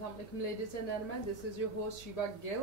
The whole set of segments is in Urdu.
Assalamualaikum ladies and gentlemen, this is your host Shiva Gill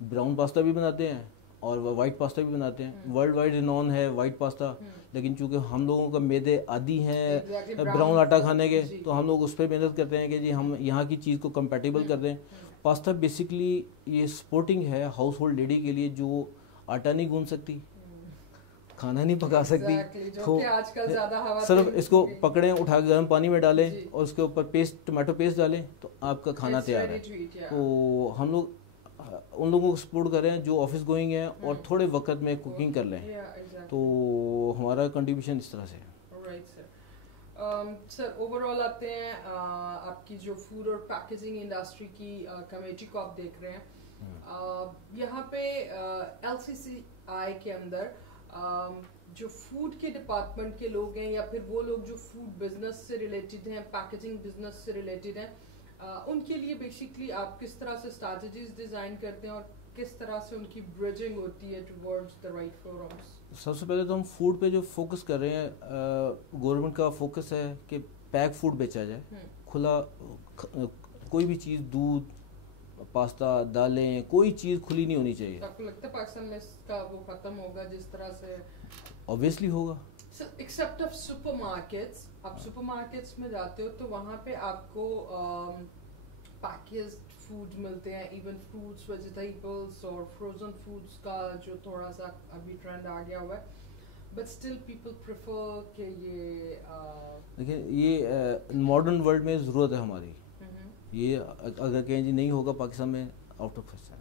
brown pasta بھی بناتے ہیں اور وائٹ پاستا بھی بناتے ہیں. ورلڈ وائڈ رینون ہے وائٹ پاستا, لیکن چونکہ ہم لوگوں کا معدے عادی ہیں براؤن آٹا کھانے کے, تو ہم لوگ اس پہ محنت کرتے ہیں کہ جی ہم یہاں کی چیز کو کمپیٹیبل کر دیں. پاستا بیسکلی یہ سپورٹنگ ہے ہاؤس ہولڈ لیڈی کے لیے جو آٹا نہیں گوندھ سکتی, کھانا نہیں پکا سکتی, تو صرف اس کو پکڑیں, اٹھا کے گرم پانی میں ڈالیں اور اس کے اوپر ٹمیٹو پیسٹ ڈالیں تو آپ کا کھانا تیار ہے. تو ہم لوگ ان لوگوں کو سپورٹ کر رہے ہیں جو آفس گوئنگ ہیں اور تھوڑے وقت میں کوکنگ کر لیں, تو ہمارا کنٹریبیوشن اس طرح سے ہے. سر اوور آل آتے ہیں آپ کی جو فوڈ اور پیکیجنگ انڈسٹری کی کمیٹی کو آپ دیکھ رہے ہیں, یہاں پہ LCCI کے اندر جو فوڈ کے ڈپارٹمنٹ کے لوگ ہیں یا پھر وہ لوگ جو فوڈ بزنس سے ریلیٹڈ ہیں, پیکیجنگ بزنس سے ریلیٹڈ ہیں, ان کے لیے بیسکلی آپ کس طرح سے اسٹریٹجیز ڈیزائن کرتے ہیں اور کس طرح سے ان کی بریجنگ ہوتی ہے ٹورڈز دی رائٹ فورمز؟ سب سے پہلے تو ہم فوڈ پہ جو فوکس کر رہے ہیں, گورنمنٹ کا فوکس ہے کہ پیک فوڈ بیچا جائے, کھلا کوئی بھی چیز, دودھ, پاستا, دالیں, کوئی چیز کھلی نہیں ہونی چاہیے. آپ کو لگتا ہے پاکستان میں اس کا وہ ختم ہوگا جس طرح سے؟ اوبویسلی ہوگا. ایکسیپٹ آف سپر مارکیٹس, آپ سپر مارکیٹس میں جاتے ہو تو وہاں پہ آپ کو پیکیجڈ فوڈ ملتے ہیں, ایون فروٹس, ویجیٹیبلس اور فروزن فوڈس کا جو تھوڑا سا ابھی ٹرینڈ آ گیا ہوا ہے, بٹ اسٹل پیپل پریفر کہ یہ دیکھیں یہ ماڈرن ورلڈ میں ضرورت ہے ہماری. یہ اگر کہیں جی نہیں ہوگا پاکستان میں, out of question.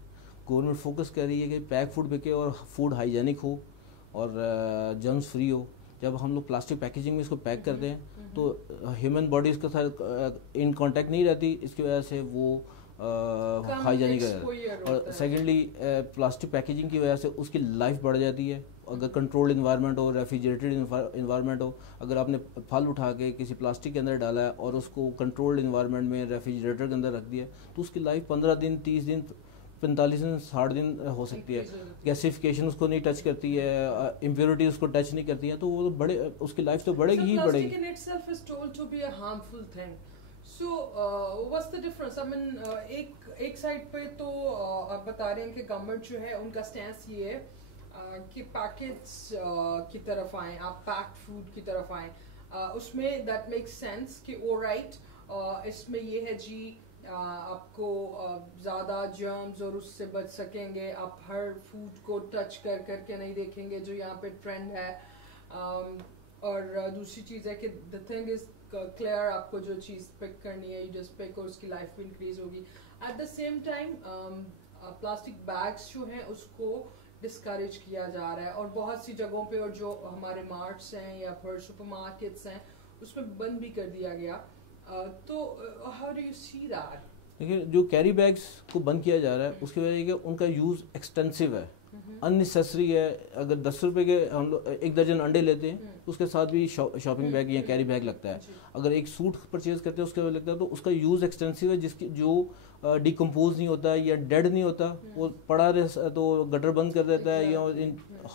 Government focus کر رہی ہے کہ پیک فوڈ بکے اور فوڈ ہائیجینک ہو اور جرمز فری ہو. جب ہم لوگ پلاسٹک پیکیجنگ میں اس کو پیک کرتے ہیں تو ہیومن باڈی اس کے ساتھ ان کانٹیکٹ نہیں رہتی, اس کی وجہ سے وہ ہائیجینک ہے. اور سیکنڈلی پلاسٹک پیکیجنگ کی وجہ سے اس کی لائف بڑھ جاتی ہے. اگر کنٹرولڈ انوائرمنٹ ہو, ریفریجریٹڈ انوائرمنٹ ہو, اگر آپ نے پھل اٹھا کے کسی پلاسٹک کے اندر ڈالا ہے اور اس کو کنٹرولڈ انوائرمنٹ میں ریفریجریٹر کے اندر رکھ دیا تو اس کی لائف 15 دن, 30 دن, 45 دن, 60 دن ہو سکتی ہے. گیسیفیکیشن اس کو نہیں ٹچ کرتی ہے, امپیورٹی اس کو ٹچ نہیں کرتی ہے, تو وہ بڑے اس کی لائف تو بڑھے گی ہی بڑھے گی. So what's the difference? I mean ایک سائڈ پہ تو آپ بتا رہے ہیں کہ گورنمنٹ جو ہے ان کا سٹینس یہ ہے کہ پیکیج کی طرف آئیں, آپ پیکڈ فوڈ کی طرف آئیں. اس میں دیٹ میکس سینس کہ او رائٹ اس میں یہ ہے جی آپ کو زیادہ جرمز اور اس سے بچ سکیں گے, آپ ہر فوڈ کو ٹچ کر کر کے نہیں دیکھیں گے جو یہاں پہ ٹرینڈ ہے. اور دوسری چیز ہے کہ the thing is clear, آپ کو جو چیز پک کرنی ہے you just pick اور اس کی لائف بھی انکریز ہوگی. At the same time plastic bags جو ہیں اس کو ڈسکریج کیا جا رہا ہے اور بہت سی جگہوں پہ, اور جو ہمارے مارٹس ہیں یا پھر سپر مارکیٹس ہیں اس میں بند بھی کر دیا گیا. تو how do you see that? دیکھیے جو کیری بیگس کو بند کیا جا رہا ہے اس کی وجہ یہ کہ ان کا یوز ایکسٹینسو ہے, اننیسیسری ہے. اگر 10 روپے کے ہم لوگ 1 درجن انڈے لیتے ہیں اس کے ساتھ بھی شاپنگ بیگ یا کیری بیگ لگتا ہے. اگر ایک سوٹ پرچیز کرتے ہیں اس کے بعد لگتا ہے, تو اس کا یوز ایکسٹینسو ہے, جس کی جو ڈیکمپوز نہیں ہوتا یا ڈیڈ نہیں ہوتا, وہ پڑا رہتا تو گٹر بند کر دیتا ہے یا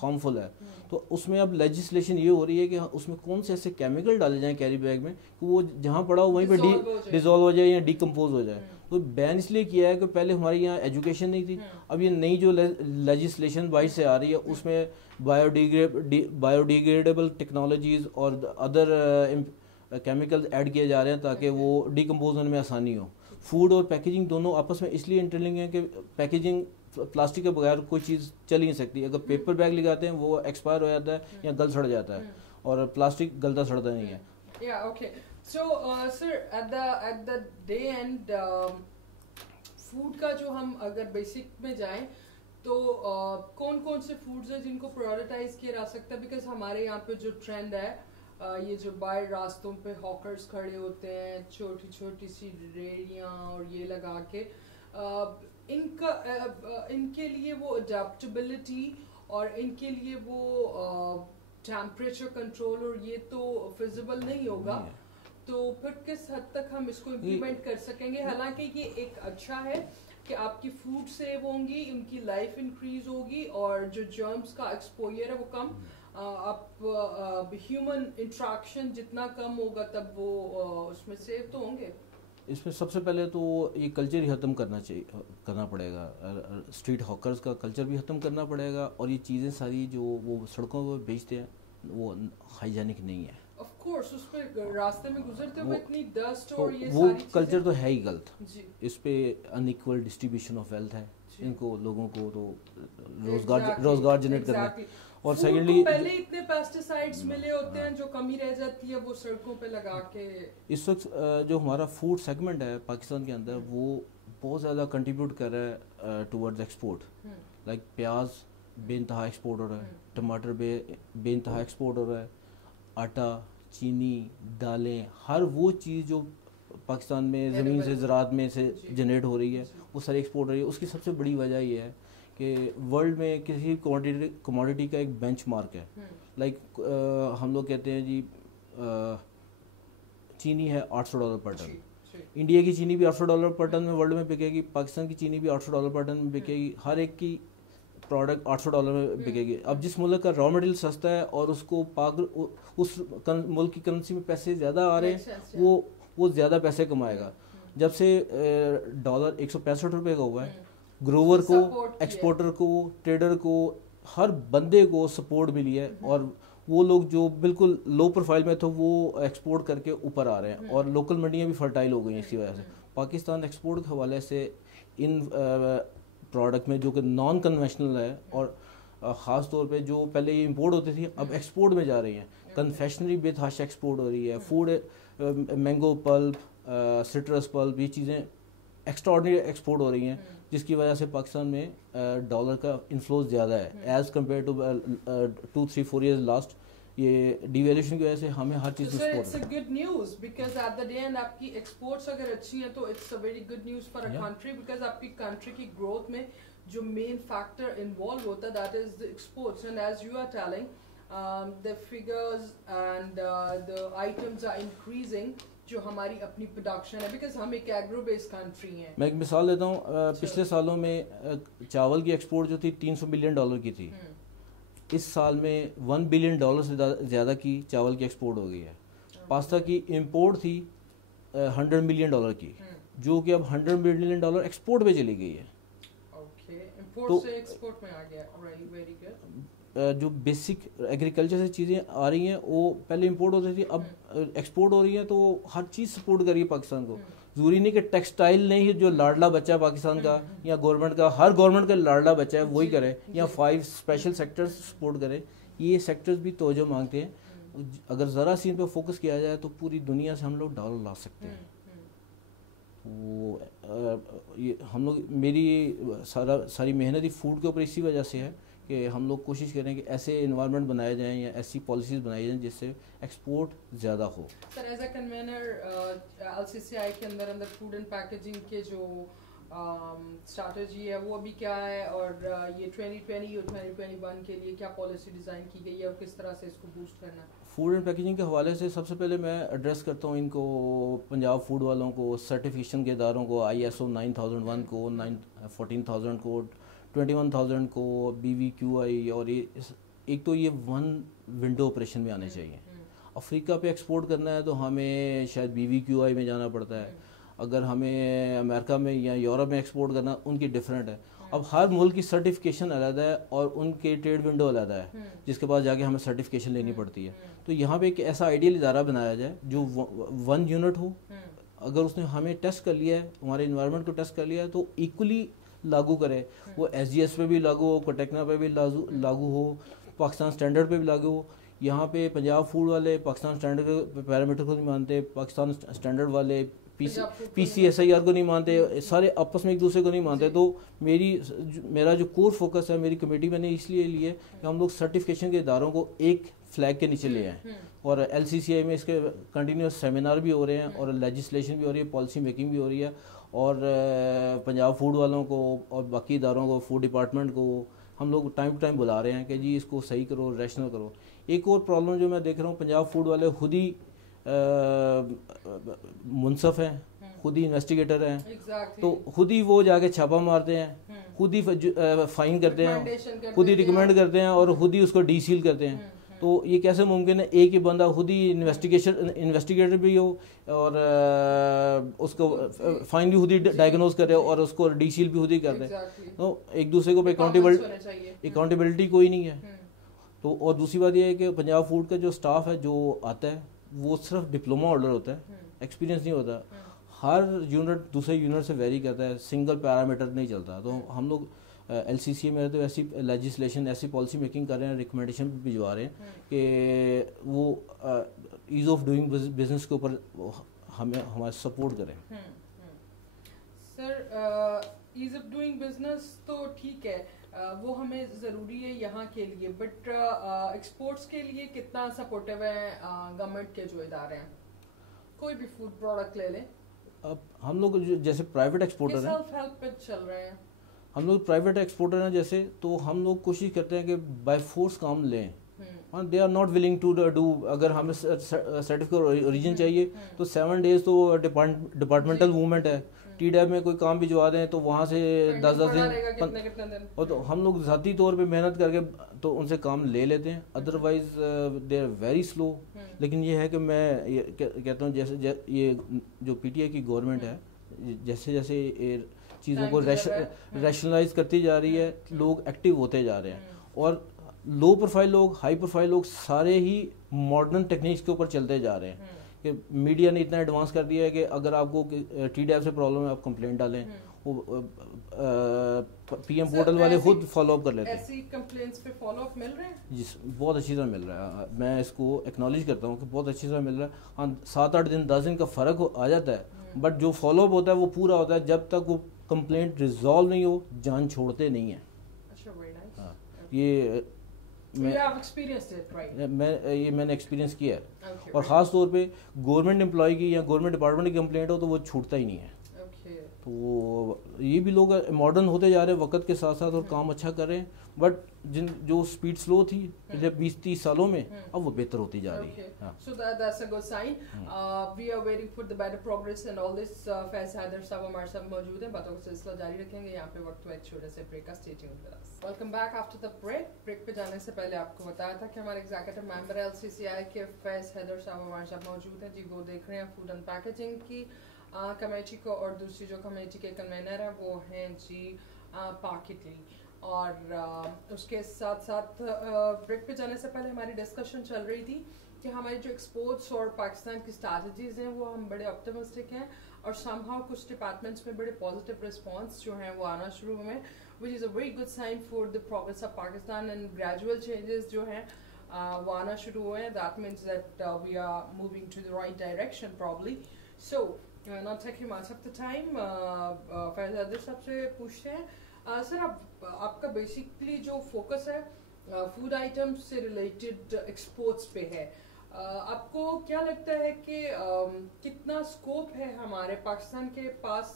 ہارمفل ہے. تو اس میں اب لیجسلیشن یہ ہو رہی ہے کہ اس میں کون سے ایسے کیمیکل ڈالے جائیں کیری بیگ میں کہ وہ جہاں پڑا ہو وہیں پہ ڈیزالو ہو جائے یا ڈیکمپوز ہو جائے. تو بین اس لیے کیا ہے کہ پہلے ہمارے یہاں ایجوکیشن نہیں تھی. اب یہ نئی جو لیجسلیشن باہر سے آ رہی ہے اس میں بایو ڈیگریڈیبل ٹیکنالوجیز اور ادر کیمیکل ایڈ کیے جا رہے ہیں تاکہ وہ ڈیکمپوز ہونے میں آسانی ہو. فوڈ اور پیکیجنگ دونوں آپس میں اس لیے انٹرلنک ہیں کہ پیکیجنگ پلاسٹک کے بغیر کوئی چیز چل ہی نہیں سکتی. اگر پیپر بیگ لگاتے ہیں وہ ایکسپائر ہو جاتا ہے یا گل سڑ جاتا ہے, اور پلاسٹک گلتا سڑتا نہیں ہے. Yeah, okay. So, sir, at the day end, food کا جو ہم اگر بیسک میں جائیں تو کون کون سے فوڈز ہیں جن کو پرائورٹائز کیا جا سکتا ہے؟ بیکاز ہمارے یہاں پہ جو ٹرینڈ ہے یہ جو باہر راستوں پہ ہاکرز کھڑے ہوتے ہیں, چھوٹی چھوٹی سی ریڑیاں اور یہ لگا کے, ان کے لیے وہ اڈیپٹیبلٹی اور ان کے لیے وہ ٹیمپریچر کنٹرول اور یہ تو فیزیبل نہیں ہوگا. تو پھر کس حد تک ہم اس کو امپلیمنٹ کر سکیں گے؟ حالانکہ یہ ایک اچھا ہے کہ آپ کی فوڈ سیو ہوں گی, ان کی لائف انکریز ہوگی اور جو جرمز کا ایکسپوئر ہے وہ کم, آپ ہیومن انٹریکشن جتنا کم ہوگا تب وہ اس میں سیو تو ہوں گے. اس میں سب سے پہلے تو یہ کلچر ہی ختم کرنا پڑے گا. اسٹریٹ ہاکرز کا کلچر بھی ختم کرنا پڑے گا, اور یہ چیزیں ساری جو وہ سڑکوں پہ بیچتے ہیں وہ ہائیجینک نہیں ہے. آف کورس اس پہ راستے میں گزرتے ہوئے اتنی ڈسٹ اور یہ وہ ساری کلچر تو ہے ہی غلط. جی اس پہ ان ایکول ڈسٹریبیوشن آف ویلتھ ہے, ان کو لوگوں کو تو روزگار جنریٹ کرنا ہے. اور سیکنڈلی پہلے اتنے پیسٹیسائڈز ملے ہوتے ہیں جو کمی رہ جاتی ہے وہ سڑکوں پہ لگا کے. اس وقت جو ہمارا فوڈ سیگمنٹ ہے پاکستان کے اندر وہ بہت زیادہ کنٹریبیوٹ کر رہا ہے ٹورڈز ایکسپورٹ. لائک پیاز بے انتہا ایکسپورٹ ہو رہا ہے, ٹماٹر بے انتہا ایکسپورٹ ہو رہا ہے, آٹا, چینی, دالیں, ہر وہ چیز جو پاکستان میں زمین سے زراعت میں سے جنریٹ ہو رہی ہے وہ ساری ایکسپورٹ ہو رہی ہے. اس کی سب سے بڑی وجہ یہ ہے کہ ورلڈ میں کسی کوموڈیٹی کا ایک بینچ مارک ہے. لائک ہم لوگ کہتے ہیں جی چینی ہے $800 پر ٹن, انڈیا کی چینی بھی $800 پر ٹن میں ورلڈ میں بکے گی, پاکستان کی چینی بھی $800 پر ٹن میں بکے گی, ہر ایک کی پروڈکٹ $800 میں بکے گی. اب جس ملک کا را مٹیریل سستا ہے اور اس کو اس ملک کی کرنسی میں پیسے زیادہ آ رہے ہیں وہ زیادہ پیسے کمائے گا. جب سے ڈالر $165 کا ہوا ہے, گروور کو, ایکسپورٹر کو, ٹریڈر کو, ہر بندے کو سپورٹ ملی ہے, اور وہ لوگ جو بالکل لو پروفائل میں تھے وہ ایکسپورٹ کر کے اوپر آ رہے ہیں, اور لوکل منڈیاں بھی فرٹائل ہو گئی ہیں اس کی وجہ سے. پاکستان ایکسپورٹ کے حوالے سے ان پروڈکٹ میں جو کہ نان کنونشنل ہے, اور خاص طور پہ جو پہلے یہ امپورٹ ہوتی تھی اب ایکسپورٹ میں جا رہی ہیں. کنفیشنری بے تحاشا ایکسپورٹ ہو رہی ہے, فوڈ, مینگو پلپ, سٹرس پلپ, یہ چیزیں ایکسٹرا آرڈنری ایکسپورٹ ہو رہی ہیں, جس کی وجہ سے پاکستان میں ڈالر کا انفلو زیادہ ہے as compare to 2-3-4 years last. یہ ڈیویلیوشن کی وجہ سے ہمیں ہر چیز میں it's a good news because at the end آپ کی ایکسپورٹس اگر اچھی ہیں تو it's a very good news for a country, because آپ کی کنٹری کی گروتھ میں جو مین فیکٹر انوالو ہوتا ہے that is the exports. And as you are telling the figures and the items are increasing جو ہماری اپنی پروڈکشن ہے, بیکاز ہم ایک ایگرو بیس کنٹری ہیں. میں ایک مثال دیتا ہوں, پچھلے سالوں میں چاول کی ایکسپورٹ جو تھی $300 ملین کی تھی, اس سال میں $1 بلین سے زیادہ کی چاول کی ایکسپورٹ ہو گئی ہے. پاستا کی امپورٹ تھی $100 ملین کی, جو کہ اب $100 ملین ایکسپورٹ پہ چلی گئی ہے. تو ایکسپورٹ میں آ گیا. Very good. جو بیسک ایگریکلچر سے چیزیں آ رہی ہیں وہ پہلے امپورٹ ہوتی تھی, اب ایکسپورٹ ہو رہی ہیں, تو ہر چیز سپورٹ کر رہی ہے پاکستان کو. ضروری نہیں کہ ٹیکسٹائل نہیں جو لاڈلا بچہ ہے پاکستان کا یا گورنمنٹ کا, ہر گورنمنٹ کا لاڈلا بچہ ہے وہی کرے, یا 5 اسپیشل سیکٹرز سپورٹ کرے. یہ سیکٹرز بھی توجہ مانگتے ہیں. اگر ذرا سی ان پہ فوکس کیا جائے تو پوری دنیا سے ہم لوگ ڈالر لا سکتے ہیں. وہ ہم لوگ, میری ساری محنت ہی فوڈ کے اوپر اسی وجہ سے ہے کہ ہم لوگ کوشش کریں کہ ایسے انوائرمنٹ بنائے جائیں یا ایسی پالیسیز بنائی جائیں جس سے ایکسپورٹ زیادہ ہو. سر ایز اے کنوینر LCCI کے اندر فوڈ اینڈ پیکیجنگ کے جو اسٹریٹجی ہے وہ ابھی کیا ہے, اور یہ 2020 اور 2021 کے لیے کیا پالیسی ڈیزائن کی گئی ہے اور کس طرح سے اس کو بوسٹ کرنا ہے؟ فوڈ اینڈ پیکیجنگ کے حوالے سے سب سے پہلے میں ایڈریس کرتا ہوں ان کو, پنجاب فوڈ والوں کو, سرٹیفکیشن کے اداروں کو, ISO 9001 کو, 14000 کو, 21000 کو, BVQI, اور ایک تو یہ 1 ونڈو آپریشن میں آنے چاہیے. افریقہ پہ ایکسپورٹ کرنا ہے تو ہمیں شاید BVQI میں جانا پڑتا ہے, اگر ہمیں امریکہ میں یا یورپ میں ایکسپورٹ کرنا ان کی ڈفرینٹ ہے. اب ہر ملک کی سرٹیفکیشن علیحدہ ہے اور ان کے ٹریڈ ونڈو علیحدہ ہے جس کے بعد جا کے ہمیں سرٹیفکیشن لینی پڑتی ہے. تو یہاں پہ ایک ایسا آئیڈیل ادارہ بنایا جائے جو 1 یونٹ ہو, اگر اس نے ہمیں ٹیسٹ کر لیا ہے, ہمارے انوائرمنٹ کو ٹیسٹ کر لیا ہے, تو ایکولی لاگو کرے. وہ SGS پہ بھی لاگو ہو, کوٹیکنا پہ بھی لاگو ہو, پاکستان اسٹینڈرڈ پہ بھی لاگو ہو. یہاں پہ پنجاب فوڈ والے پاکستان اسٹینڈرڈ پیرامیٹر کو نہیں مانتے, پاکستان اسٹینڈرڈ والے PCSIR کو نہیں مانتے, سارے آپس میں ایک دوسرے کو نہیں مانتے. تو میرا جو کور فوکس ہے, میری کمیٹی میں نے اس لیے لی ہے کہ ہم لوگ سرٹیفکیشن کے اداروں کو ایک فلیگ کے نیچے لے آئیں, اور LCCI میں اس کے کنٹینیوس سیمینار بھی ہو رہے ہیں, اور لیجسلیشن بھی ہو رہی ہے, پالیسی میکنگ بھی ہو رہی ہے, اور پنجاب فوڈ والوں کو اور باقی اداروں کو, فوڈ ڈپارٹمنٹ کو ہم لوگ ٹائم ٹو ٹائم بلا رہے ہیں کہ جی اس کو صحیح کرو, ریشنل کرو. ایک اور پرابلم جو میں دیکھ رہا ہوں, پنجاب فوڈ والے خود ہی منصف ہیں, خود ہی انویسٹیگیٹر ہیں, تو خود ہی وہ جا کے چھاپا مارتے ہیں, خود ہی فائن کرتے ہیں, خود ہی ریکمینڈ کرتے ہیں, اور خود ہی اس کو ڈی سیل کرتے ہیں. تو یہ کیسے ممکن ہے ایک ہی بندہ خود ہی انویسٹیگیٹر بھی ہو اور اس کو فائن بھی خود ہی ڈائگنوز کرے اور اس کو ڈی سیل بھی خود ہی کر دے. تو ایک دوسرے کو اکاؤنٹیبلٹی کوئی نہیں ہے. تو اور دوسری بات یہ ہے کہ پنجاب فوڈ کا جو اسٹاف ہے جو آتا ہے وہ صرف ڈپلوما ہولڈر ہوتا ہے, ایکسپیرینس نہیں ہوتا. ہر یونٹ دوسرے یونٹ سے ویری کرتا ہے, سنگل پیرامیٹر نہیں چلتا. تو ہم لوگ ایل سی سی میں تو ایسی لیجسلیشن ایسی پالیسی میکنگ کر رہے ہیں, ریکمنڈیشن بھی بھجوا رہے ہیں کہ وہ ایز آف ڈوئنگ بزنس کے اوپر ہمیں ہمارا سپورٹ کریں. سر ایز آف ڈوئنگ بزنس تو ٹھیک ہے, وہ ہمیں ضروری ہے یہاں کے لیے, بٹ ایکسپورٹس کے لیے کتنا سپورٹیو ہے گورنمنٹ کے جو ادارے ہیں؟ کوئی بھی فوڈ پروڈکٹ لے لیں. اب ہم لوگ جیسے پرائیویٹ ایکسپورٹر ہیں, سیلف ہیلپ پہ چل رہے ہیں, ہم لوگ پرائیویٹ ایکسپورٹر ہیں جیسے, تو ہم لوگ کوشش کرتے ہیں کہ بائی فورس کام لیں. They are not willing to do. اگر ہمیں سرٹیفکیٹ اوریجن چاہیے تو 7 days تو ڈپارٹمنٹل موومنٹ ہے. ٹی ڈیب میں کوئی کام بھجوا دیں تو وہاں سے 10 دن, اور تو ہم لوگ ذاتی طور پہ محنت کر کے تو ان سے کام لے لیتے ہیں. Otherwise they are very slow. لیکن یہ ہے کہ میں کہتا ہوں جیسے یہ جو پی ٹی آئی کی گورنمنٹ ہے جیسے جیسے چیزوں کو ریشنلائز کرتی جا رہی ہے, لوگ ایکٹیو ہوتے جا رہے ہیں, اور لو پروفائل لوگ ہائی پروفائل لوگ سارے ہی ماڈرن ٹیکنیکس کے اوپر چلتے جا رہے ہیں. کہ میڈیا نے اتنا ایڈوانس کر دیا ہے کہ اگر آپ کو ٹی ڈیب سے پرابلم ہے آپ کمپلینٹ ڈالیں, وہ پی ایم پورٹل والے خود فالو اپ کر لیتے ہیں. ایسی کمپلینٹس پہ فالو اپ مل رہے ہیں؟ جی بہت اچھی طرح مل رہا ہے. میں اس کو ایکنالج کرتا ہوں کہ بہت اچھی طرح مل رہا ہے. ہاں 7-8 دن 10 دن کا فرق آ جاتا ہے, بٹ جو فالو اپ ہوتا ہے وہ پورا ہوتا ہے. جب تک وہ کمپلینٹ ریزالو نہیں ہو جان چھوڑتے نہیں ہیں. ہاں یہ میں نے ایکسپیرینس کیا ہے. اور خاص طور پہ گورنمنٹ امپلائی کی یا گورنمنٹ ڈپارٹمنٹ کی کمپلینٹ ہو تو وہ چھوٹتا ہی نہیں ہے. تو یہ بھی لوگ ماڈرن ہوتے جا رہے ہیں وقت کے ساتھ ساتھ اور کام اچھا کر رہے ہیں, بٹ جو اسپیڈ سلو تھی پچھلے 20-30 سالوں میں اب وہ بہتر ہوتی جا رہی ہے. So that's a good sign. We are waiting for the better progress and all this. فیض حیدر صاحب ہمارے ساتھ موجود ہیں, باتوں کا سلسلہ جاری رکھیں گے. یہاں پہ وقت ہوا ایک چھوٹے سے بریک کا. Stay tuned with us. Welcome back after the break. Break پہ جانے سے پہلے آپ کو بتایا تھا کہ ہمارے ایگزیکٹو ممبر LCCI کے فیض حیدر صاحب ہمارے ساتھ موجود ہیں. جی وہ دیکھ رہے ہیں فوڈ اینڈ پیکیجنگ کی کمیٹی کو, اور دوسری جو کمیٹی کے کنوینر ہیں وہ ہیں جی پاکٹلی. اور اس کے ساتھ ساتھ بریک پہ جانے سے پہلے ہماری ڈسکشن چل رہی تھی کہ ہماری جو ایکسپورٹس اور پاکستان کی اسٹریٹجیز ہیں وہ ہم بڑے آپٹمسٹک ہیں, اور سم ہاؤ کچھ ڈپارٹمنٹس میں بڑے پازیٹیو رسپانس جو ہیں وہ آنا شروع ہوئے, which is a very good sign for the progress of Pakistan, and gradual changes جو ہیں وہ آنا شروع ہوئے ہیں. That means that we are moving to the right direction probably. So not taking much of the time, Faiz Haider صاحب سے پوچھتے ہیں. سر آپ کا بیسکلی جو فوکس ہے فوڈ آئٹمس سے ریلیٹڈ ایکسپورٹس پہ ہے, آپ کو کیا لگتا ہے کہ کتنا اسکوپ ہے ہمارے پاکستان کے پاس؟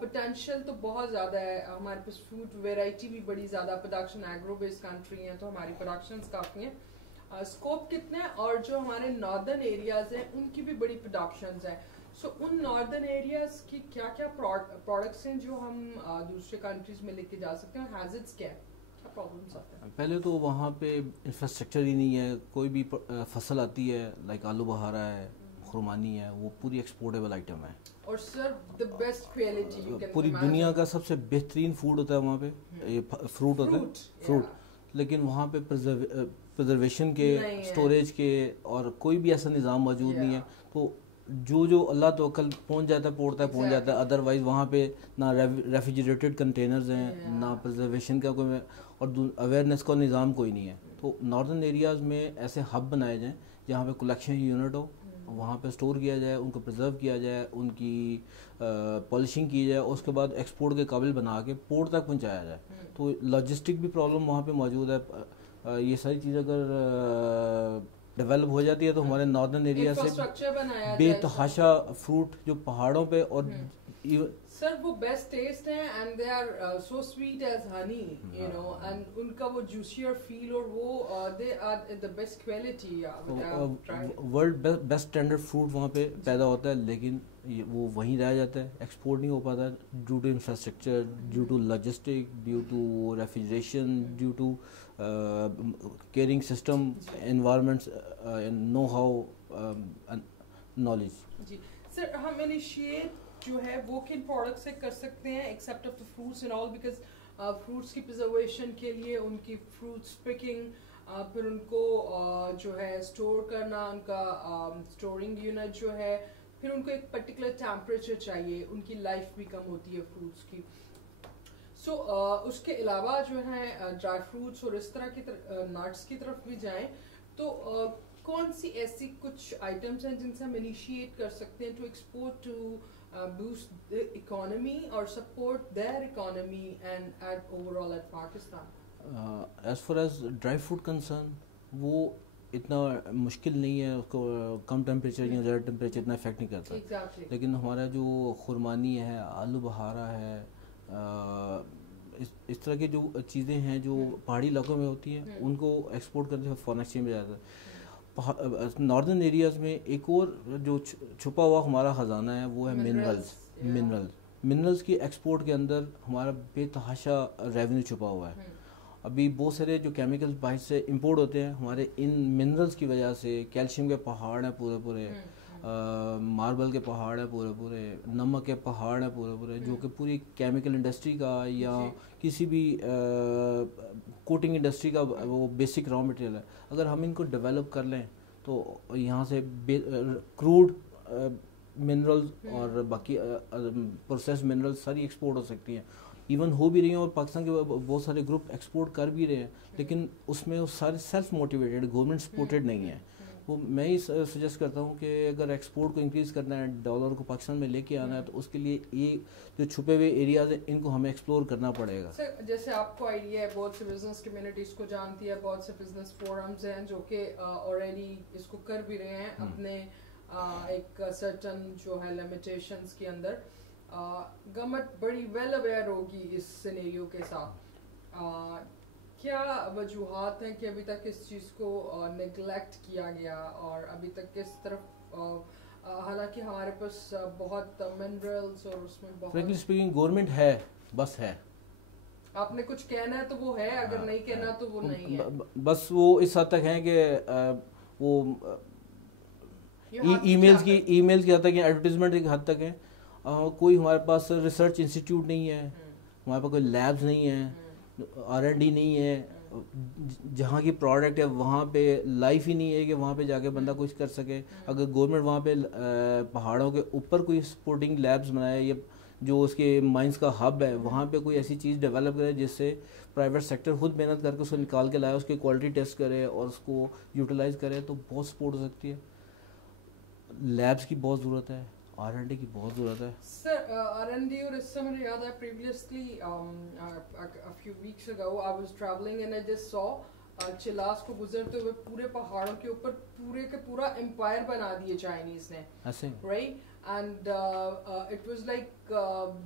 پوٹینشیل تو بہت زیادہ ہے, ہمارے پاس فوڈ ویرائٹی بھی بڑی زیادہ, پروڈکشن ایگرو بیس کنٹری ہیں تو ہماری پروڈکشنز کافی ہیں. اسکوپ کتنے, اور جو ہمارے ناردرن ایریاز ہیں ان کی بھی بڑی پروڈکشنز ہیں. سو ان ناردرن ایریاز کی کیا کیا پروڈکٹس ہیں جو ہم دوسرے کنٹریز میں لے کے جا سکتے ہیں, ہیزٹس کیا پرابلمس آتے ہیں؟ پہلے تو وہاں پہ انفراسٹرکچر ہی نہیں ہے. کوئی بھی فصل آتی ہے لائک آلو بہارا ہے, خرمانی ہے, وہ پوری ایکسپورٹیبل آئٹم ہے. اور سر دی بیسٹ کوالٹی پوری دنیا کا سب سے بہترین فوڈ ہوتا ہے وہاں پہ, یہ فروٹ ہوتا ہے فروٹ. لیکن وہاں پہ پرزرویشن کے, اسٹوریج کے اور کوئی بھی ایسا نظام موجود نہیں ہے. تو جو اللہ توکل پہنچ جاتا ہے پہنچ جاتا ہے. ادروائز وہاں پہ نہ ریفریجریٹڈ کنٹینرز ہیں, نہ پرزرویشن کا کوئی اور اویئرنیس کا نظام کوئی نہیں ہے. تو ناردرن ایریاز میں ایسے ہب بنائے جائیں جہاں پہ کلیکشن یونٹ ہو, وہاں پہ اسٹور کیا جائے, ان کو پرزرو کیا جائے, ان کی پالشنگ کی جائے, اور اس کے بعد ایکسپورٹ کے قابل بنا کے پورٹ تک پہنچایا جائے. تو لاجسٹک بھی پرابلم وہاں پہ موجود ہے. یہ ساری چیزیں اگر ڈیولپ ہو جاتی ہے تو ہمارے ناردرن ایریا سے بے تحاشا فروٹ جو پہاڑوں پہ, اور سر وہ بیسٹ ٹیسٹ ہیں, and they are so sweet as honey, you know, and ان کا وہ جوسیئر فیل, اور وہ they are the best quality. World best standard fruit وہاں پہ پیدا ہوتا ہے, لیکن وہ وہیں رہ جاتا ہے, ایکسپورٹ نہیں ہو پاتا due to infrastructure, due to logistic, due to refrigeration, due to caring system, environments, know how, knowledge. جی سر, ہم انیشیٹ جو ہے وہ کن پروڈکٹ سے کر سکتے ہیں accept of the fruits and all, because fruits کی پرزرویشن کے لیے ان کی فروٹس پکنگ, پھر ان کو جو ہے اسٹور کرنا, ان کا اسٹورنگ یونٹ جو ہے, پھر ان کو ایک پرٹیکولر ٹیمپریچر چاہیے, ان کی لائف بھی کم ہوتی ہے فروٹس کی. سو اس کے علاوہ جو ہے ڈرائی فروٹس اور اس طرح کی نٹس کی طرف بھی جائیں تو کون سی ایسی کچھ آئٹمس ہیں جن سے ہم انیشیٹ کر سکتے ہیں to export, to boost the economy or support their economy and add overall at Pakistan? As far as dry food concern, وہ اتنا مشکل نہیں ہے, اس کو کم ٹیمپریچر یا زیادہ ٹیمپریچر اتنا افیکٹ نہیں کرتا. لیکن ہمارا جو خرمانی ہے, آلو بہارا ہے, اس طرح کی جو چیزیں ہیں جو پہاڑی علاقوں میں ہوتی ہیں, ان کو ایکسپورٹ کرنے سے فارن ایکسچینج میں جاتا ہے. ناردرن ایریاز میں ایک اور جو چھپا ہوا ہمارا خزانہ ہے وہ ہے منرلز کی ایکسپورٹ کے اندر ہمارا بے تحاشا ریونیو چھپا ہوا ہے. ابھی بہت سارے جو کیمیکل باہر سے امپورٹ ہوتے ہیں, ہمارے ان منرلز کی وجہ سے کیلشیم کے پہاڑ ہیں پورے, ماربل کے پہاڑ ہیں پورے, نمک کے پہاڑ ہیں پورے, جو کہ پوری کیمیکل انڈسٹری کا یا کسی بھی کوٹنگ انڈسٹری کا وہ بیسک را مٹیریل ہے. اگر ہم ان کو ڈیولپ کر لیں تو یہاں سے کروڈ منرلز اور باقی پروسیس منرلز ساری ایکسپورٹ ہو سکتی ہیں, ایون ہو بھی رہی ہیں, اور پاکستان کے بہت سارے گروپ ایکسپورٹ کر بھی رہے ہیں, لیکن اس میں وہ سارے سیلف موٹیویٹڈ, گورنمنٹ سپورٹڈ نہیں ہیں. وہ میں ہی سجیسٹ کرتا ہوں کہ اگر ایکسپورٹ کو انکریز کرنا ہے, ڈالر کو پاکستان میں لے کے آنا ہے, تو اس کے لیے یہ جو چھپے ہوئے ایریاز ہیں ان کو ہمیں ایکسپلور کرنا پڑے گا. سر جیسے آپ کو آئیڈیا ہے, بہت سے بزنس کمیونٹیز کو جانتی ہے, بہت سے بزنس فورمز ہیں جو کہ آلریڈی اس کو کر بھی رہے ہیں اپنے ایک سرٹن جو ہے لمیٹیشنز کے اندر. گورنمنٹ بڑی ویل اویئر ہوگی اس سینیریو کے ساتھ. کیا وجوہات ہیں کہ ابھی تک اس چیز کو نیگلیکٹ کیا گیا, اور ابھی تک کس طرف, حالانکہ ہمارے پاس بہت منرلز اور اس میں بہت فرینکلی اسپیکنگ گورنمنٹ ہے, بس ہے. آپ نے کچھ کہنا ہے تو وہ ہے, اگر نہیں کہنا تو وہ نہیں ہے. بس وہ اس حد تک ہیں کہ وہ ای میلز کی حد تک, ایڈورٹیزمنٹ کی حد تک ہیں. کوئی ہمارے پاس ریسرچ انسٹیٹیوٹ نہیں ہے, ہمارے پاس کوئی لیبز نہیں ہیں, R&D نہیں ہے. جہاں کی پروڈکٹ ہے وہاں پہ لائف ہی نہیں ہے کہ وہاں پہ جا کے بندہ کچھ کر سکے. اگر گورنمنٹ وہاں پہ پہاڑوں کے اوپر کوئی سپورٹنگ لیبز بنائے, یا جو اس کے مائنس کا ہب ہے وہاں پہ کوئی ایسی چیز ڈیولپ کرے جس سے پرائیویٹ سیکٹر خود محنت کر کے اس کو نکال کے لائے, اس کی کوالٹی ٹیسٹ کرے اور اس کو یوٹیلائز کرے, تو بہت سپورٹ ہو سکتی ہے. لیبس کی بہت ضرورت ہے, R&D کی بہت ضرورت ہے. سر R&D, اور اس سے مجھے یاد ہے previously a few weeks ago I was traveling and I just saw Chilas کو گزرتے ہوئے پورے پہاڑوں کے اوپر پورے کے پورا امپائر بنا دیے چائنیز نے, right. And it was like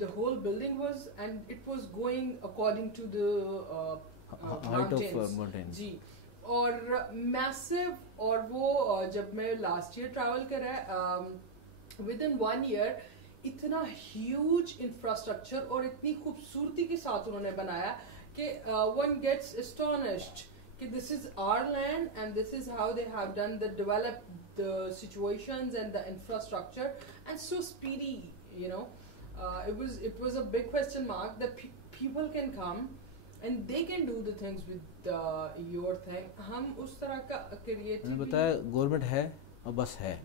the whole building was, and it was going according to the height of mountains. جی, اور میسو, اور وہ جب میں لاسٹ ایئر ٹریول کرا within 1 year اتنا ہیوج انفراسٹرکچر اور اتنی خوبصورتی کے ساتھ انہوں نے بنایا کہ one gets astonished کہ this is our land and this is how they have done the developed the situations and the infrastructure, and so speedy, you know. It was a big question mark that people can come and they can do the things with your thing. ہم اس طرح کا کریٹیوٹی, میں نے بتایا گورنمنٹ ہے اور بس ہے,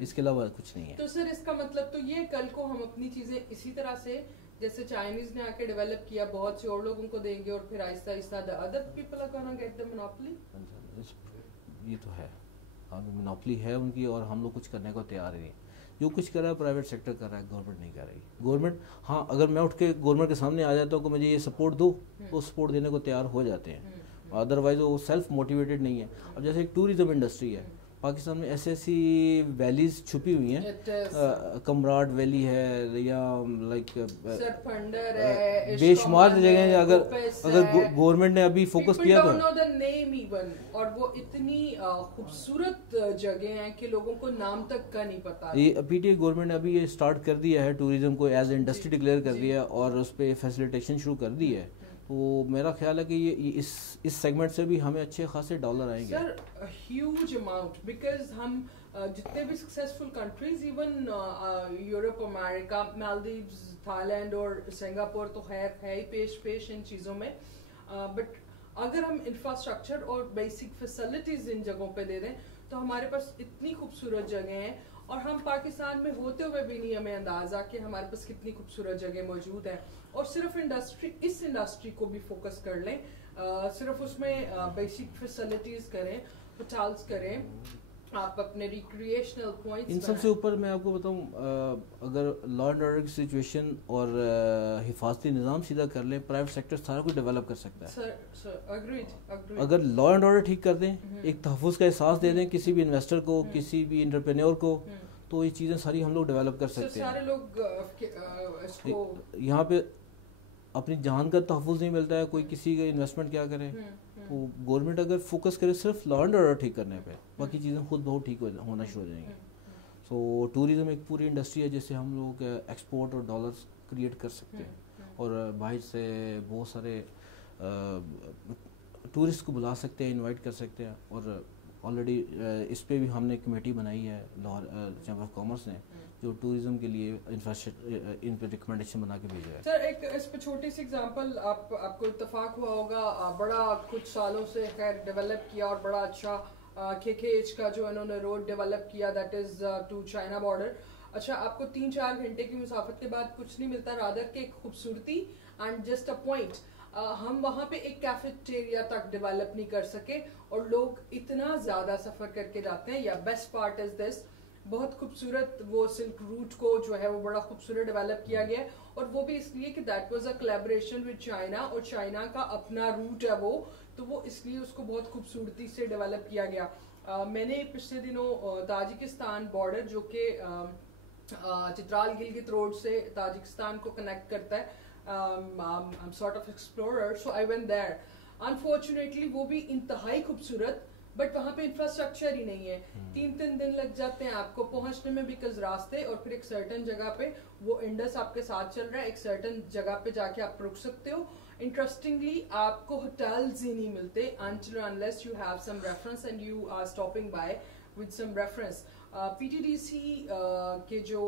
اس کے علاوہ کچھ نہیں ہے. تو سر اس کا مطلب تو یہ کل کو ہم اپنی چیزیں اسی طرح سے جیسے چائنیز نے آ کے ڈیولپ کیا, بہت سے اور لوگوں کو دیں گے, اور پھر آہستہ آہستہ the other people are gonna get the monopoly. یہ تو ہے, مونوپلی ہے ان کی, اور ہم لوگ کچھ کرنے کو تیار ہی نہیں. جو کچھ کر رہا ہے پرائیویٹ سیکٹر کر رہا ہے, گورنمنٹ نہیں کر رہی. گورنمنٹ, ہاں اگر میں اٹھ کے گورنمنٹ کے سامنے آ جاتا ہوں کہ مجھے یہ سپورٹ دو, تو سپورٹ دینے کو تیار ہو جاتے ہیں. ادروائز وہ سیلف موٹیویٹڈ نہیں ہے. اب جیسے ایک ٹوریزم انڈسٹری ہے, پاکستان میں ایسی ایسی ویلیز چھپی ہوئی ہیں, کمراٹ ویلی ہے یا لائک بے شمار جگہیں ہیں, اگر گورنمنٹ نے ابھی فوکس کیا تو, اور وہ اتنی خوبصورت جگہ ہیں کہ لوگوں کو نام تک کا نہیں پتا. یہ پی ٹی آئی گورنمنٹ نے ابھی یہ اسٹارٹ کر دیا ہے, ٹوریزم کو ایز اے انڈسٹری ڈکلیئر کر دیا ہے اور اس پہ فیسیلیٹیشن شروع کر دی ہے. تو میرا خیال ہے کہ یہ اس سیگمنٹ سے بھی ہمیں اچھے خاصے ڈالر آئیں گے. سر ہیوج اماؤنٹ, بیکاز ہم جتنے بھی سکسیزفل کنٹریز ایون یورپ, امریکہ, مالدیوز, تھائی لینڈ اور سنگاپور تو خیر ہے ہی پیش ان چیزوں میں, بٹ اگر ہم انفراسٹرکچر اور بیسک فیسلٹیز ان جگہوں پہ دے دیں تو ہمارے پاس اتنی خوبصورت جگہیں ہیں, اور ہم پاکستان میں ہوتے ہوئے بھی نہیں ہمیں اندازہ کہ ہمارے پاس کتنی خوبصورت جگہ موجود ہیں. اور صرف اس انڈسٹری کو بھی فوکس کر لیں, صرف اس میں بیسک فیسلٹیز کریں, ہوٹلز کریں, آپ اپنے ریکریشنل پوائنٹس. ان سب سے اوپر میں آپ کو بتاؤں, اگر لا اینڈ آرڈر کی سچویشن اور حفاظتی نظام سیدھا کر لیں, پرائیویٹ سیکٹر سارا کچھ ڈیولپ کر سکتا ہے. اگر لا اینڈ آرڈر ٹھیک کر دیں, ایک تحفظ کا احساس دے دیں کسی بھی انویسٹر کو, کسی بھی انٹرپرینور کو, تو یہ چیزیں ساری ہم لوگ ڈیولپ کر سکتے ہیں. سارے لوگ یہاں پہ اپنی جان کا تحفظ نہیں ملتا ہے, کوئی کسی کا انویسٹمنٹ کیا کرے. تو گورنمنٹ اگر فوکس کرے صرف لا اینڈ آرڈر ٹھیک کرنے پہ, باقی چیزیں خود بہت ٹھیک ہونا شروع ہو جائیں گی. سو ٹوریزم ایک پوری انڈسٹری ہے جس سے ہم لوگ ایکسپورٹ اور ڈالرز کریٹ کر سکتے ہیں, اور باہر سے بہت سارے ٹورسٹ کو بلا سکتے ہیں, انوائٹ کر سکتے ہیں. اور آلریڈی اس پہ بھی ہم نے کمیٹی بنائی ہے لاہور چیمبر آف کامرس نے, جو ٹوریزم کے لیے ان پہ ریکمنڈیشن بنا کے بھیجا ہے. سر ایک اس پہ چھوٹی سی ایگزامپل, آپ کو اتفاق ہوا ہوگا, بڑا کچھ سالوں سے خیر ڈیولپ کیا اور بڑا اچھا KKH کا جو انہوں نے روڈ ڈیولپ کیا, that is to China border. اچھا, آپ کو 3-4 گھنٹے کی مسافت کے بعد کچھ نہیں ملتا, رادر کہ ایک خوبصورتی اینڈ جسٹ اے پوائنٹ. ہم وہاں پہ ایک کیفیٹیریا تک ڈیولپ نہیں کر سکے, اور لوگ اتنا زیادہ سفر کر کے جاتے ہیں. یا بیسٹ پارٹ از دس, بہت خوبصورت وہ سلک روٹ کو جو ہے وہ بڑا خوبصورت ڈیولپ کیا گیا, اور وہ بھی اس لیے کہ that was a collaboration with China, اور چائنا کا اپنا روٹ ہے وہ, تو وہ اس لیے اس کو بہت خوبصورتی سے ڈیولپ کیا گیا. میں نے پچھلے دنوں تاجکستان بارڈر جو کہ چترال گلگت روڈ سے تاجکستان کو کنیکٹ کرتا ہے, I'm sort of explorer, so I went there. Unfortunately وہ بھی انتہائی خوبصورت, بٹ وہاں پہ انفراسٹرکچر ہی نہیں ہے. 3 دن لگ جاتے ہیں آپ کو پہنچنے میں, بیکاز راستے, اور پھر ایک سرٹن جگہ پہ وہ انڈس آپ کے ساتھ چل رہا ہے, ایک سرٹن جگہ پہ جا کے آپ رک سکتے ہو. انٹرسٹنگلی آپ کو ہوٹلز ہی نہیں ملتے until unless you have some reference and you are stopping by with some reference. PTDC کے جو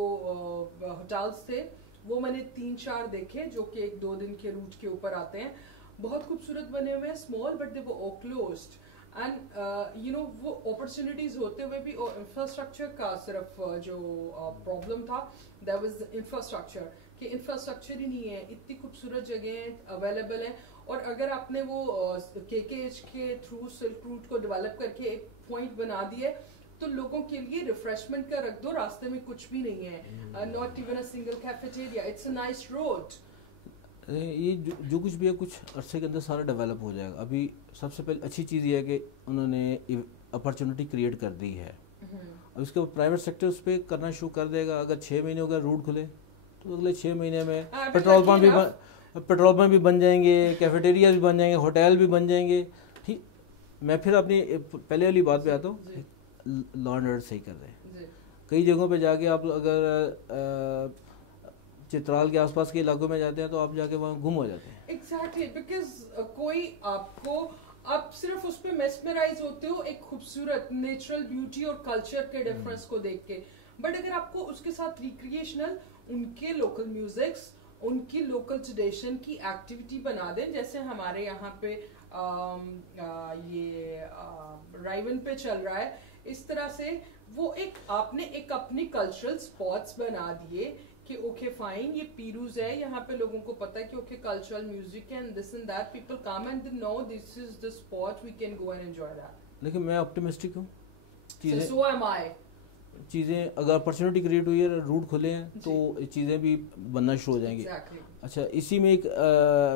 ہوٹلز تھے وہ میں نے 3-4 دیکھے جو کہ 1-2 دن کے روٹ کے اوپر آتے ہیں, بہت خوبصورت بنے ہوئے ہیں, اسمال بٹ دے وہ کلوزڈ. اینڈ یو نو وہ اپرچونیٹیز ہوتے ہوئے بھی انفراسٹرکچر کا صرف جو پرابلم تھا, دیٹ واز انفراسٹرکچر, کہ انفراسٹرکچر ہی نہیں ہے. اتنی خوبصورت جگہیں اویلیبل ہیں, اور اگر آپ نے وہ KKH کے تھرو سلک روٹ کو ڈیولپ کر کے ایک پوائنٹ بنا دیے تو لوگوں کے لیے ریفریشمنٹ کا رکھ دو, راستے میں کچھ بھی نہیں ہے, not even a single cafeteria, it's a nice road. یہ جو کچھ بھی ہے کچھ عرصے کے اندر سارا ڈیولپ ہو جائے گا. ابھی سب سے پہلے اچھی چیز یہ ہے کہ انہوں نے اپرچونیٹی کریٹ کر دی ہے, اب اس کے بعد پرائیویٹ سیکٹر اس پہ کرنا شروع کر دے گا. اگر 6 مہینے ہو گیا روٹ کھلے تو اگلے 6 مہینے میں پیٹرول پمپ بھی بن جائیں گے, کیفیٹیریا بھی بن جائیں گے, ہوٹل بھی بن جائیں گے. ٹھیک, میں پھر اپنی پہلے والی بات پہ آتا ہوں, لا اینڈ آرڈر صحیح کر رہے ہیں. کئی جگہوں پہ جا کے آپ اگر چترال کے آس پاس کے علاقوں میں جاتے ہیں تو آپ جا کے وہاں گم ہو جاتے ہیں. ایگزیکٹلی, بیکاز کوئی آپ صرف اس پہ میسمرائز ہوتے ہو ایک خوبصورت نیچرل بیوٹی اور کلچر کے ڈفرینس کو دیکھ کے, بٹ اگر آپ کو اس کے ساتھ ریکریشنل ان کے لوکل میوزکس, ان کی لوکل ٹریڈیشن کی ایکٹیویٹی بنا دیں, جیسے ہمارے یہاں پہ یہ رائون پہ چل رہا ہے, اس طرح سے وہ آپ نے ایک اپنی کلچرل اسپاٹس بنا دیے کہ اوکے فائن یہ پیروز ہے, یہاں پہ لوگوں کو پتا ہے کہ okay cultural music and this and that, people come and they know this is the spot, we can go and enjoy that. لیکن میں آپٹیمسٹک ہوں, سو ایم آئی. چیزیں اگر اپرچونیٹی کریٹ ہوئی ہے, روٹ کھلے ہیں تو چیزیں بھی بننا شروع ہو جائیں گی. اچھا اسی میں ایک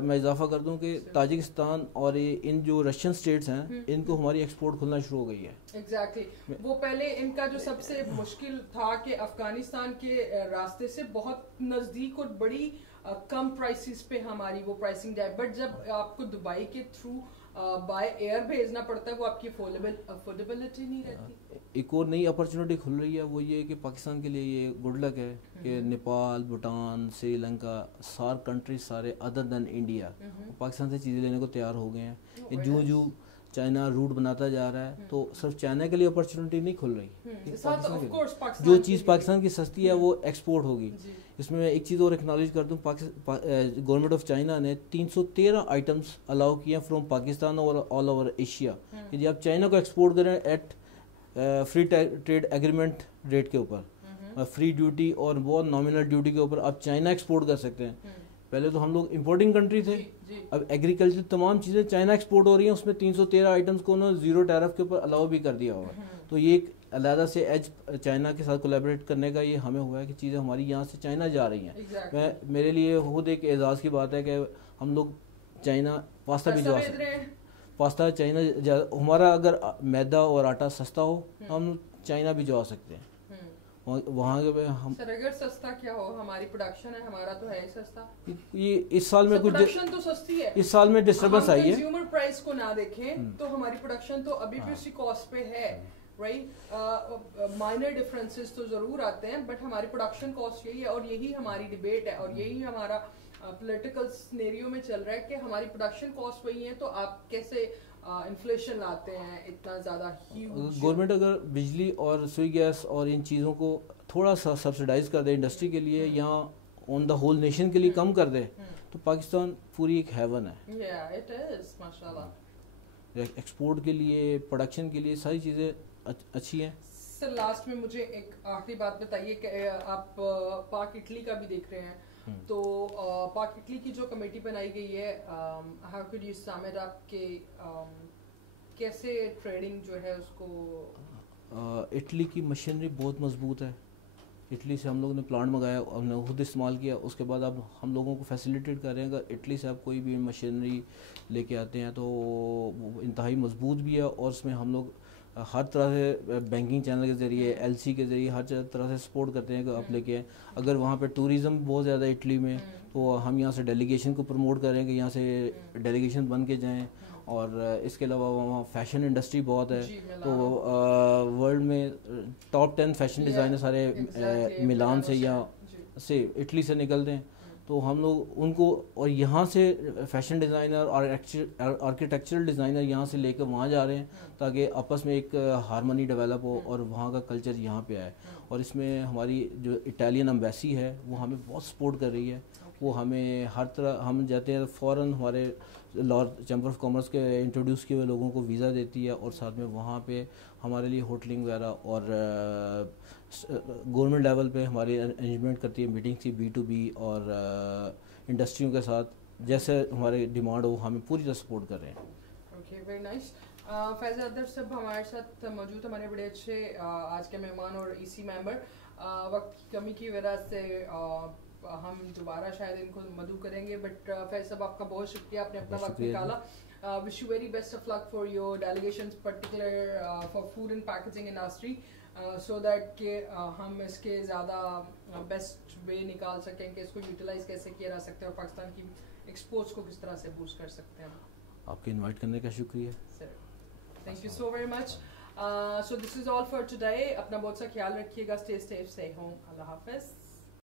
میں اضافہ کر دوں کہ تاجکستان اور ان جو رشین اسٹیٹس ہیں ان کو ہماری ایکسپورٹ کھلنا شروع ہو گئی ہے. ایگزیکٹلی وہ پہلے ان کا جو سب سے مشکل تھا کہ افغانستان کے راستے سے بہت نزدیک اور بڑی کم پرائسز پہ ہماری وہ پرائسنگ جائے, بٹ جب آپ کو دبئی کے تھرو بائی ایئر بھیجنا پڑتا ہے وہ آپ کی افورڈیبلٹی نہیں رہتی. ایک اور نئی اپرچونیٹی کھل رہی ہے, وہ یہ کہ پاکستان کے لیے یہ گڈ لک ہے کہ نیپال, بھوٹان, سری لنکا, سارک کنٹریز سارے ادر دین انڈیا پاکستان سے چیزیں لینے کو تیار ہو گئے ہیں. جو چائنا روٹ بناتا جا رہا ہے تو صرف چائنا کے لیے اپرچونیٹی نہیں کھل رہی, جو چیز پاکستان کی سستی ہے وہ ایکسپورٹ ہوگی. اس میں ایک چیز اور ایکنالج کر دوں, گورنمنٹ آف چائنا نے 313 آئٹمس الاؤ کیے ہیں فرام پاکستان اور آل اوور ایشیا کہ جی آپ چائنا کو ایکسپورٹ کریں at free trade agreement rate کے اوپر, فری ڈیوٹی اور بہت نامنل ڈیوٹی کے اوپر آپ چائنا ایکسپورٹ کر سکتے ہیں. پہلے تو ہم لوگ امپورٹنگ کنٹری تھے, اب ایگریکلچر تمام چیزیں چائنا ایکسپورٹ ہو رہی ہیں, اس میں 313 آئٹمس کو انہوں نے زیرو ٹیرف کے اوپر الاؤ بھی کر دیا ہوا. تو یہ ایک علیحدہ سے ایج چائنا کے ساتھ کولیبریٹ کرنے کا یہ ہمیں ہوا ہے کہ چیزیں ہماری یہاں سے چائنا جا رہی ہیں. میرے لیے خود ایک اعزاز کی بات ہے کہ ہم لوگ چائنا پاستا بھی جا سکتے ہیں. پاستا چائنا ہمارا اگر میدا اور آٹا سستا ہو ہم چائنا بھی جا سکتے ہیں. وہاں کے ہم سر اگر سستا کیا ہو, ہماری پروڈکشن ہے, ہمارا تو ہے سستا. یہ اس سال میں کچھ پروڈکشن تو سستی ہے, اس سال میں ڈسٹربنس آئی ہے. کنزیومر پرائس کو نہ دیکھیں تو ہماری پروڈکشن تو ابھی بھی اسی کاسٹ پہ ہے, رائٹ. مائنر ڈفرینسز تو ضرور آتے ہیں بٹ ہماری پروڈکشن کاسٹ یہی ہے, اور یہی ہماری ڈبیٹ ہے, اور یہی ہمارا پولیٹیکل سینیریو میں چل رہا ہے کہ ہماری پروڈکشن کاسٹ وہی ہے تو آپ کیسے انفلیشن لاتے ہیں اتنا زیادہ ہیوج. گورنمنٹ اگر بجلی اور سوئی گیس اور ان چیزوں کو تھوڑا سا سبسڈائز کر دے انڈسٹری کے لیے یا آن دا ہول نیشن کے لیے کم کر دے تو پاکستان پوری ایک ہیون ہے. ایکسپورٹ کے لیے, پروڈکشن کے لیے ساری چیزیں اچھی ہیں. سر لاسٹ میں مجھے ایک آخری بات بتائیے کہ آپ پاک اٹلی کا بھی دیکھ رہے ہیں تو پاک اٹلی کی جو کمیٹی بنائی گئی ہے, how could you some it up کہ کیسے ٹریڈنگ جو ہے اس کو. اٹلی کی مشینری بہت مضبوط ہے. اٹلی سے ہم لوگوں نے پلانٹ منگایا, ہم نے خود استعمال کیا, اس کے بعد اب ہم لوگوں کو فیسیلیٹیٹ کر رہے ہیں. اگر اٹلی سے آپ کوئی بھی مشینری لے کے آتے ہیں تو انتہائی مضبوط بھی ہے, اور اس میں ہم لوگ ہر طرح سے بینکنگ چینل کے ذریعے, ایل سی کے ذریعے ہر طرح سے سپورٹ کرتے ہیں کہ آپ لے کے آئیں. اگر وہاں پہ ٹوریزم بہت زیادہ ہے اٹلی میں تو ہم یہاں سے ڈیلیگیشن کو پروموٹ کریں کہ یہاں سے ڈیلیگیشن بن کے جائیں. اور اس کے علاوہ وہاں فیشن انڈسٹری بہت ہے, تو ورلڈ میں ٹاپ 10 فیشن ڈیزائنر سارے ملان سے یا سے اٹلی سے نکلتے ہیں. تو ہم لوگ ان کو, اور یہاں سے فیشن ڈیزائنر اور آرکیٹیکچرل ڈیزائنر یہاں سے لے کے وہاں جا رہے ہیں تاکہ آپس میں ایک ہارمنی ڈیولپ ہو اور وہاں کا کلچر یہاں پہ آئے. اور اس میں ہماری جو اٹالین ایمبیسی ہے وہ ہمیں بہت سپورٹ کر رہی ہے. وہ ہمیں ہر طرح, ہم جاتے ہیں فوراً ہمارے لاہور چیمبر آف کامرس کے انٹروڈیوس کیے ہوئے لوگوں کو ویزا دیتی ہے, اور ساتھ میں وہاں پہ ہمارے لیے ہوٹلنگ وغیرہ اور گورنمنٹ لیول پہ ہماری ارینجمنٹ کرتی ہے میٹنگ کی B2B اور انڈسٹریوں کے ساتھ, جیسے ہمارے ڈیمانڈ ہو ہمیں پوری طرح سپورٹ کر رہے ہیں. Okay, very nice. Faiz Haider صاحب ہمارے ساتھ موجود, ہمارے بڑے اچھے آج کے مہمان اور EC ممبر. وقت کی کمی کی وجہ سے ہم دوبارہ شاید ان کو مدعو کریں گے, بٹ فیض صاحب آپ کا بہت شکریہ, آپ نے اپنا وقت نکالا. Wish you very best of luck for your delegations, particular for food and packaging industry, so that کہ ہم اس کے زیادہ بیسٹ وے نکال سکیں کہ اس کو یوٹیلائز کیسے کیا جا سکتا ہے اور پاکستان کی ایکسپورٹس کو کس طرح سے بوسٹ کر سکتے ہیں. آپ کے انوائٹ کرنے کا شکریہ sir, thank you so very much. So this is all for today. اپنا بہت سا خیال رکھیے گا, اسٹے سیف, اسٹے ہوم. اللہ حافظ.